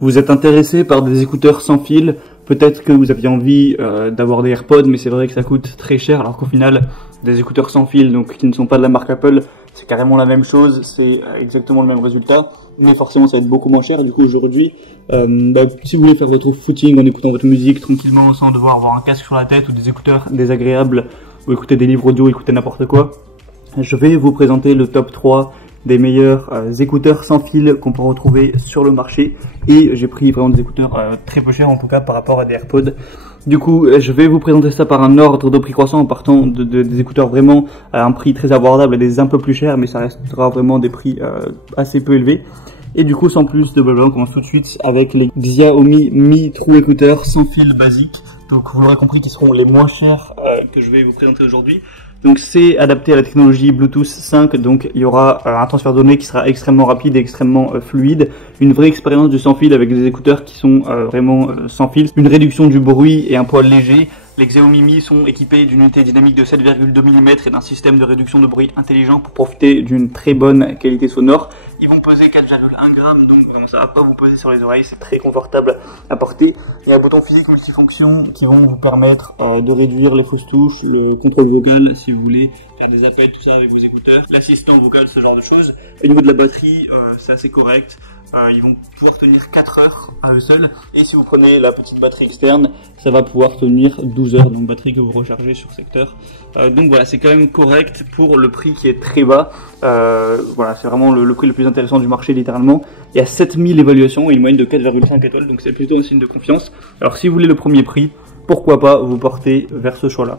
Vous êtes intéressé par des écouteurs sans fil, peut-être que vous aviez envie d'avoir des AirPods, mais c'est vrai que ça coûte très cher, alors qu'au final, des écouteurs sans fil, donc qui ne sont pas de la marque Apple, c'est carrément la même chose, c'est exactement le même résultat, mais forcément ça va être beaucoup moins cher. Du coup aujourd'hui, si vous voulez faire votre footing en écoutant votre musique tranquillement, sans devoir avoir un casque sur la tête ou des écouteurs désagréables, ou écouter des livres audio, écouter n'importe quoi, je vais vous présenter le top 3 des meilleurs écouteurs sans fil qu'on peut retrouver sur le marché, et j'ai pris vraiment des écouteurs très peu chers en tout cas par rapport à des AirPods. Du coup, je vais vous présenter ça par un ordre de prix croissant en partant des écouteurs vraiment à un prix très abordable et des un peu plus chers, mais ça restera vraiment des prix assez peu élevés. Et du coup, sans plus de blabla, on commence tout de suite avec les Xiaomi Mi True écouteurs sans fil basique. Donc vous l'aurez compris, qui seront les moins chers que je vais vous présenter aujourd'hui. Donc c'est adapté à la technologie Bluetooth 5, donc il y aura un transfert de données qui sera extrêmement rapide et extrêmement fluide, une vraie expérience du sans fil avec des écouteurs qui sont vraiment sans fil, une réduction du bruit et un poids léger. Les Xiaomi Mi sont équipés d'une unité dynamique de 7,2 mm et d'un système de réduction de bruit intelligent pour profiter d'une très bonne qualité sonore. Ils vont peser 4,1 grammes, donc vraiment ça va pas vous peser sur les oreilles, c'est très confortable à porter. Il y a un bouton physique multifonction qui vont vous permettre de réduire les fausses touches, le contrôle vocal si vous voulez faire des appels, tout ça avec vos écouteurs, l'assistant vocal, ce genre de choses. Au niveau de la batterie, c'est assez correct. Ils vont pouvoir tenir 4 heures à eux seuls, et si vous prenez la petite batterie externe, ça va pouvoir tenir 12 heures, donc batterie que vous rechargez sur secteur. Donc voilà, c'est quand même correct pour le prix qui est très bas. Voilà, c'est vraiment le prix le plus intéressant du marché littéralement. Il y a 7000 évaluations et une moyenne de 4,5 étoiles, donc c'est plutôt un signe de confiance. Alors si vous voulez le premier prix, pourquoi pas vous porter vers ce choix-là.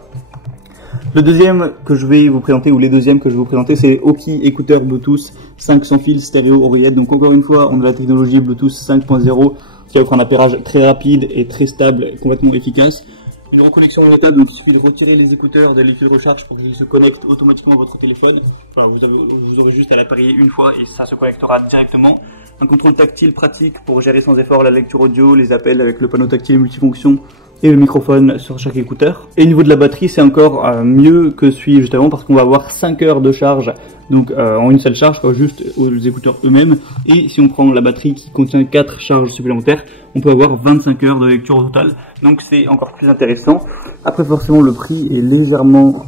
Le deuxième que je vais vous présenter, ou les deuxièmes que je vais vous présenter, c'est Oki écouteurs Bluetooth 5 sans fil stéréo oreillette. Donc encore une fois, on a la technologie Bluetooth 5.0 qui offre un appairage très rapide et très stable, et complètement efficace. Une reconnexion notable, donc il suffit de retirer les écouteurs de l'effet de recharge pour qu'ils se connectent automatiquement à votre téléphone. Alors, vous aurez juste à l'appareiller une fois et ça se connectera directement. Un contrôle tactile pratique pour gérer sans effort la lecture audio, les appels avec le panneau tactile multifonction et le microphone sur chaque écouteur. Et au niveau de la batterie, c'est encore mieux que celui juste avant parce qu'on va avoir 5 heures de charge, donc en une seule charge, quoi, juste aux écouteurs eux-mêmes. Et si on prend la batterie qui contient 4 charges supplémentaires, on peut avoir 25 heures de lecture au total, donc c'est encore plus intéressant. Après forcément le prix est légèrement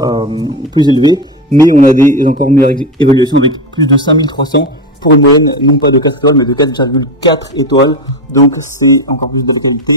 plus élevé, mais on a des encore meilleures évaluations avec plus de 5300 pour une moyenne non pas de 4 étoiles mais de 4,4 étoiles, donc c'est encore plus de qualité.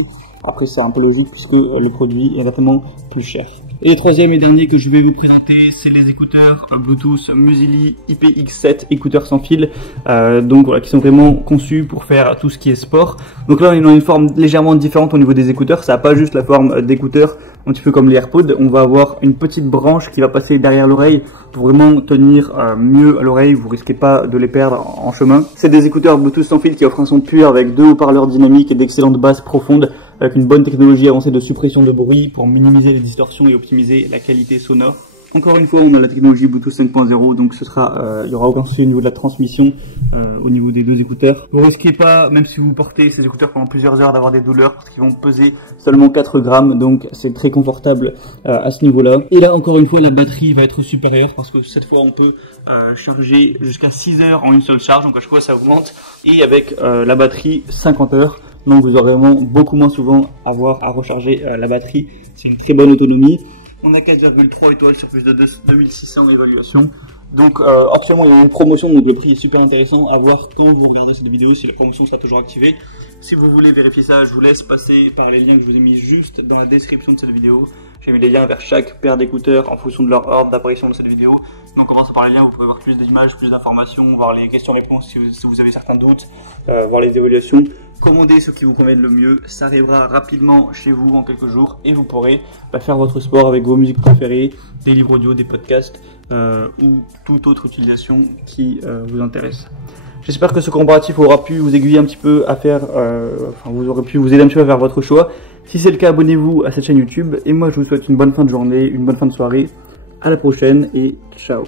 Après c'est un peu logique puisque le produit est vraiment plus cher. Et le troisième et dernier que je vais vous présenter, c'est les écouteurs Bluetooth Musili IPX7, écouteurs sans fil, donc voilà, qui sont vraiment conçus pour faire tout ce qui est sport. Donc là on est dans une forme légèrement différente au niveau des écouteurs, ça n'a pas juste la forme d'écouteurs, un petit peu comme les AirPods, on va avoir une petite branche qui va passer derrière l'oreille pour vraiment tenir mieux à l'oreille, vous risquez pas de les perdre en chemin. C'est des écouteurs Bluetooth sans fil qui offrent un son pur avec 2 haut-parleurs dynamiques et d'excellentes basses profondes, avec une bonne technologie avancée de suppression de bruit pour minimiser les distorsions et optimiser la qualité sonore. Encore une fois, on a la technologie Bluetooth 5.0, donc ce sera, il y aura aucun souci au niveau de la transmission, au niveau des deux écouteurs. Vous risquez pas, même si vous portez ces écouteurs pendant plusieurs heures, d'avoir des douleurs parce qu'ils vont peser seulement 4 grammes, donc c'est très confortable à ce niveau-là. Et là, encore une fois, la batterie va être supérieure parce que cette fois, on peut charger jusqu'à 6 heures en une seule charge, donc à chaque fois ça augmente. Et avec la batterie 50 heures. Donc vous aurez vraiment beaucoup moins souvent à avoir à recharger la batterie. C'est une très bonne autonomie. On a 4,3 étoiles sur plus de 2600 évaluations. Donc actuellement il y a une promotion, donc le prix est super intéressant à voir quand vous regardez cette vidéo, si la promotion sera toujours activée. Si vous voulez vérifier ça, je vous laisse passer par les liens que je vous ai mis juste dans la description de cette vidéo. J'ai mis des liens vers chaque paire d'écouteurs en fonction de leur ordre d'apparition de cette vidéo. Donc en commençant par les liens, vous pouvez voir plus d'images, plus d'informations, voir les questions-réponses si vous avez certains doutes, voir les évaluations. Commandez ce qui vous convient le mieux, ça arrivera rapidement chez vous en quelques jours et vous pourrez faire votre sport avec vos musiques préférées, des livres audio, des podcasts ou toute autre utilisation qui vous intéresse. J'espère que ce comparatif aura pu vous aiguiller un petit peu à faire, vous aurez pu vous aider un petit peu à faire votre choix. Si c'est le cas, abonnez-vous à cette chaîne YouTube et moi je vous souhaite une bonne fin de journée, une bonne fin de soirée. À la prochaine et ciao.